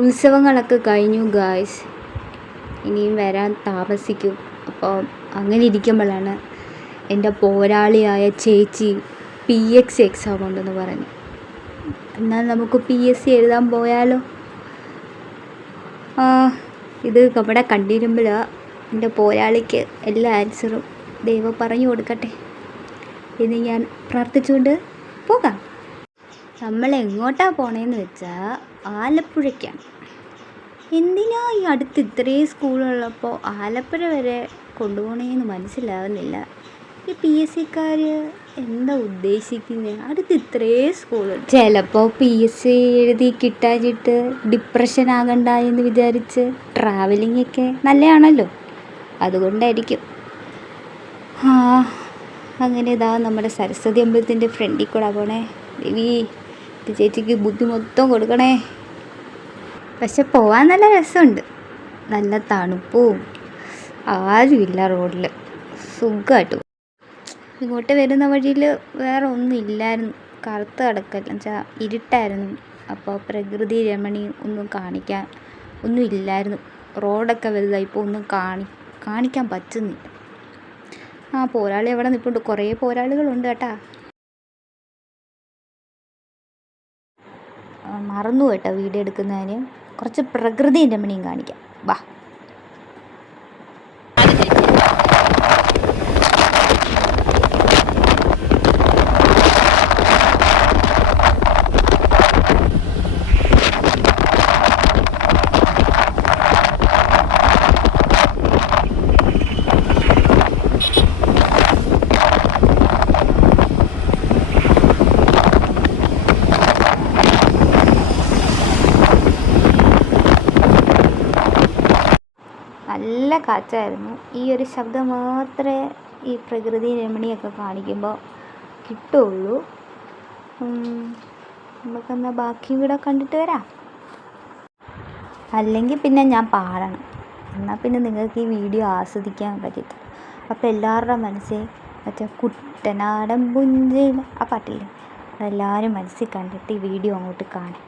ഉത്സവങ്ങളൊക്കെ കഴിഞ്ഞു ഗായ്സ്. ഇനിയും വരാൻ താമസിക്കും. അപ്പോൾ അങ്ങനെ ഇരിക്കുമ്പോഴാണ് എൻ്റെ പോരാളിയായ ചേച്ചി PX എക്സാം ഉണ്ടെന്ന് പറഞ്ഞു. എന്നാൽ നമുക്ക് PSC എഴുതാൻ പോയാലോ? ഇത് നമ്മുടെ കണ്ടിരുമ്പോൾ എൻ്റെ പോരാളിക്ക് എല്ലാ ആൻസറും ദൈവം പറഞ്ഞു കൊടുക്കട്ടെ എന്ന് ഞാൻ പ്രാർത്ഥിച്ചുകൊണ്ട് പോകാം. നമ്മൾ എങ്ങോട്ടാണ് പോണേന്ന് വെച്ചാൽ ആലപ്പുഴയ്ക്കാണ്. എന്തിനാ ഈ അടുത്ത് ഇത്രയും സ്കൂളുള്ളപ്പോൾ ആലപ്പുഴ വരെ കൊണ്ടുപോകണേന്ന് മനസ്സിലാവുന്നില്ല. ഈ PSCക്കാർ എന്താ ഉദ്ദേശിക്കുന്നത്? അടുത്ത് ഇത്രയും സ്കൂളുണ്ട്. ചിലപ്പോൾ PSC എഴുതി കിട്ടാഞ്ഞിട്ട് ഡിപ്രഷൻ ആകണ്ട എന്ന് വിചാരിച്ച് ട്രാവലിംഗ് ഒക്കെ നല്ലതാണല്ലോ, അതുകൊണ്ടായിരിക്കും. അങ്ങനെ ഇതാ നമ്മുടെ സരസ്വതി അമ്പലത്തിൻ്റെ ഫ്രണ്ടിൽ കൂടെ പോണേ. ദേവി, ചേച്ചിക്ക് ബുദ്ധി മൊത്തം കൊടുക്കണേ. പക്ഷെ പോകാൻ നല്ല രസമുണ്ട്. നല്ല തണുപ്പും ആരുമില്ല റോഡിൽ, സുഖമായിട്ട്. ഇങ്ങോട്ട് വരുന്ന വഴിയിൽ വേറെ ഒന്നും ഇല്ലായിരുന്നു, കറുത്ത് കിടക്കല്ല വെച്ചാൽ ഇരുട്ടായിരുന്നു. അപ്പോൾ പ്രകൃതി രമണീയം ഒന്നും കാണിക്കാൻ ഒന്നും ഇല്ലായിരുന്നു. റോഡൊക്കെ വലുതായിപ്പോൾ ഒന്നും കാണിക്കാൻ പറ്റുന്നില്ല. പോരാളി അവിടെ നിൽപ്പുണ്ട്, കുറേ പോരാളികളുണ്ട് കേട്ടാ. മറന്നു കേട്ടോ വീഡിയോ എടുക്കുന്നതിന്. കുറച്ച് പ്രകൃതി രമണീയം കാണിക്കാം, വാ. നല്ല കാറ്റായിരുന്നു. ഈ ഒരു ശബ്ദം മാത്രമേ ഈ പ്രകൃതി രമണിയൊക്കെ കാണിക്കുമ്പോൾ കിട്ടുള്ളൂ. നമുക്കെന്നാൽ ബാക്കി കൂടെ കണ്ടിട്ട് വരാം. അല്ലെങ്കിൽ പിന്നെ ഞാൻ പാടണം, എന്നാൽ പിന്നെ നിങ്ങൾക്ക് ഈ വീഡിയോ ആസ്വദിക്കാൻ പറ്റില്ല. അപ്പോൾ എല്ലാവരുടെ മനസ്സിൽ മറ്റേ കുട്ടനാടൻ പുഞ്ചയില ആ പാട്ടില്ല, അതെല്ലാവരും മനസ്സിൽ കണ്ടിട്ട് ഈ വീഡിയോ അങ്ങോട്ട് കാണാം.